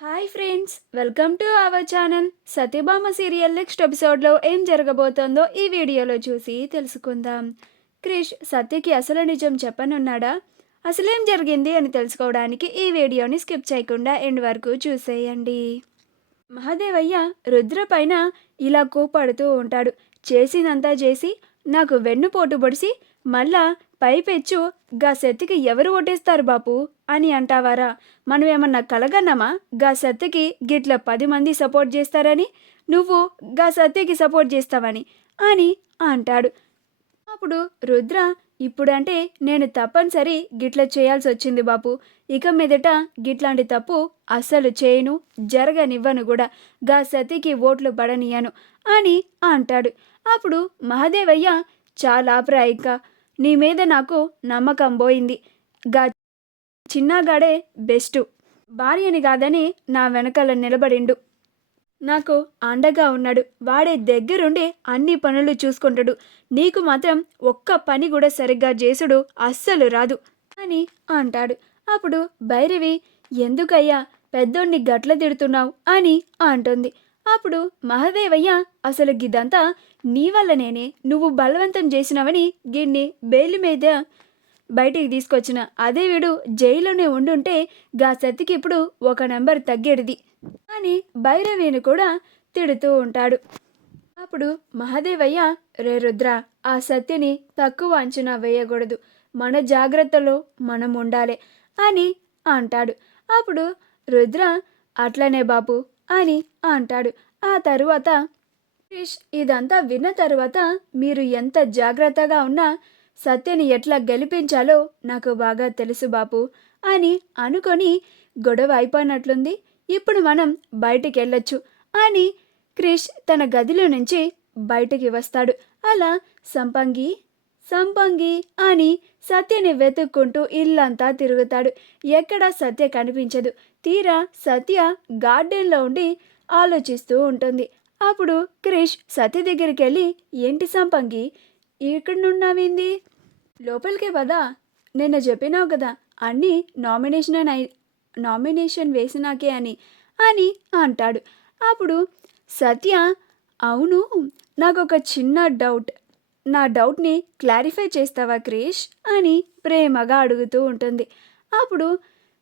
Hi friends, welcome to our channel. Satyabhama serial next ఎపిసోడ్లో ఏం జరగబోతోందో ఈ వీడియోలో చూసి తెలుసుకుందాం. క్రిష్ సత్యకి అసలు నిజం చెప్పనున్నాడా? అసలేం జరిగింది అని తెలుసుకోవడానికి ఈ వీడియోని స్కిప్ చేయకుండా ఎండ్ వరకు చూసేయండి. మహాదేవయ్య రుద్ర పైన ఇలా కోపడుతూ ఉంటాడు. చేసినంతా చేసి నాకు వెన్నుపోటు పొడిసి మళ్ళా పైపెచ్చు గా సెత్తికి ఎవరు ఓటేస్తారు బాపు అని అంటావారా? మనం ఏమన్నా కలగన్నామా గా సత్యకి గిట్ల 10 మంది సపోర్ట్ చేస్తారని? నువ్వు గా సత్యకి సపోర్ట్ చేస్తావని అని అంటాడు. అప్పుడు రుద్ర, ఇప్పుడంటే నేను తప్పనిసరి గిట్ల చేయాల్సి వచ్చింది బాపు. ఇక మీదట గిట్లాంటి తప్పు అస్సలు చేయను, జరగనివ్వను కూడా. గా సతీకి ఓట్లు పడనియను అని అంటాడు. అప్పుడు మహాదేవయ్య, చాలా ప్రాయిక, నీ మీద నాకు నమ్మకం పోయింది. గా చిన్నగాడే బెస్టు, భార్యని కాదని నా వెనకాల నిలబడిండు, నాకు అండగా ఉన్నాడు. వాడే దగ్గరుండి అన్ని పనులు చూసుకుంటాడు. నీకు మాత్రం ఒక్క పని కూడా సరిగ్గా చేసుడు అస్సలు రాదు అని అంటాడు. అప్పుడు భైరవి, ఎందుకయ్యా పెద్దోడిని గట్ల తిడుతున్నావు అని అంటుంది. అప్పుడు మహాదేవయ్య, అసలు గిదంతా నీ వల్లనేనే, నువ్వు బలవంతం చేసినావని గిన్ని బెయిల్ మీద బయటికి తీసుకొచ్చిన. అదే వీడు జైల్లోనే ఉండుంటే గా సత్తికి ఇప్పుడు ఒక నెంబర్ తగ్గేడిది అని భైరవిని కూడా తిడుతూ ఉంటాడు. అప్పుడు మహాదేవయ్య, రే రుద్ర, ఆ సత్యని తక్కువ అంచనా వేయకూడదు, మన జాగ్రత్తలో మనం ఉండాలి అని అంటాడు. అప్పుడు రుద్ర, అట్లనే బాపు అని అంటాడు. ఆ తరువాత క్రిష్ ఇదంతా విన్న తరువాత, మీరు ఎంత జాగ్రత్తగా ఉన్నా సత్యని ఎట్లా గెలిపించాలో నాకు బాగా తెలుసు బాపు అని అనుకొని, గొడవ అయిపోయినట్లుంది, ఇప్పుడు మనం బయటికి వెళ్ళొచ్చు అని క్రిష్ తన గదిలో నుంచి బయటికి వస్తాడు. అలా సంపంగి సంపంగి అని సత్యని వెతుక్కుంటూ ఇల్లంతా తిరుగుతాడు. ఎక్కడా సత్య కనిపించదు. తీరా సత్య గార్డెన్లో ఉండి ఆలోచిస్తూ ఉంటుంది. అప్పుడు క్రిష్ సత్య దగ్గరికి వెళ్ళి, ఏంటి సంపంగి ఇక్కడున్నావింది? లోపలికే పదా, నిన్న చెప్పినావు కదా అన్నీ నామినేషన్ వేసినాకే అని అని అంటాడు. అప్పుడు సత్య, అవును, నాకు ఒక చిన్న డౌట్, నా డౌట్ని క్లారిఫై చేస్తావా క్రిష్ అని ప్రేమగా అడుగుతూ ఉంటుంది. అప్పుడు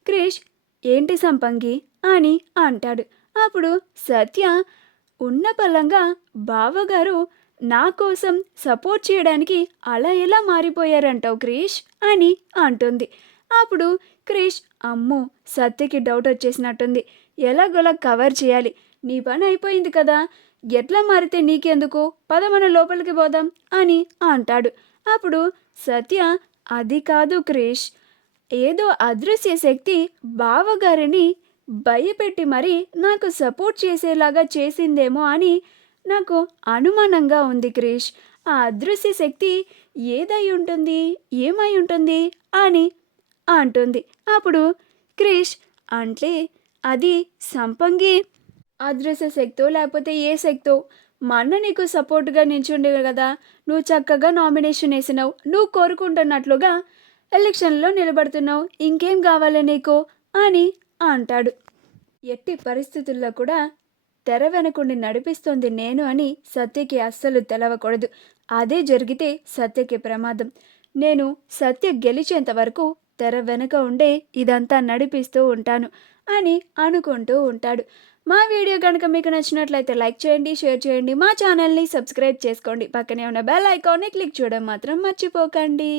క్రిష్, ఏంటి సంపంగి అని అంటాడు. అప్పుడు సత్య, ఉన్న పలంగా బావగారు నా కోసం సపోర్ట్ చేయడానికి అలా ఎలా మారిపోయారంటావు క్రిష్ అని అంటుంది. అప్పుడు క్రిష్, అమ్మో, సత్యకి డౌట్ వచ్చేసినట్టుంది, ఎలాగోలా కవర్ చేయాలి, నీ పని అయిపోయింది కదా, ఎట్లా మారితే నీకెందుకు, పద మన లోపలికి పోదాం అని అంటాడు. అప్పుడు సత్య, అది కాదు క్రిష్, ఏదో అదృశ్య శక్తి బావగారిని భయపెట్టి మరీ నాకు సపోర్ట్ చేసేలాగా చేసిందేమో అని నాకు అనుమానంగా ఉంది క్రిష్. ఆ అదృశ్య శక్తి ఏదై ఉంటుంది, ఏమై ఉంటుంది అని అంటుంది. అప్పుడు క్రిష్, అంటే అది సంపంగి అదృశ్య శక్తో లేకపోతే ఏ శక్తో, మా అన్న నీకు సపోర్ట్గా నిల్చుండే కదా, నువ్వు చక్కగా నామినేషన్ వేసినావు, నువ్వు కోరుకుంటున్నట్లుగా ఎలక్షన్లో నిలబడుతున్నావు, ఇంకేం కావాలి నీకు అని అంటాడు. ఎట్టి పరిస్థితుల్లో కూడా తెర వెనకుండి నడిపిస్తోంది నేను అని సత్యకి అస్సలు తెలవకూడదు. అదే జరిగితే సత్యకి ప్రమాదం. నేను సత్య గెలిచేంత వరకు తెర వెనుక ఉండే ఇదంతా నడిపిస్తూ ఉంటాను అని అనుకుంటూ ఉంటాడు. మా వీడియో కనుక మీకు నచ్చినట్లయితే లైక్ చేయండి, షేర్ చేయండి, మా ఛానల్ని సబ్స్క్రైబ్ చేసుకోండి, పక్కనే ఉన్న బెల్ ఐకాన్ని క్లిక్ చేయడం మాత్రం మర్చిపోకండి.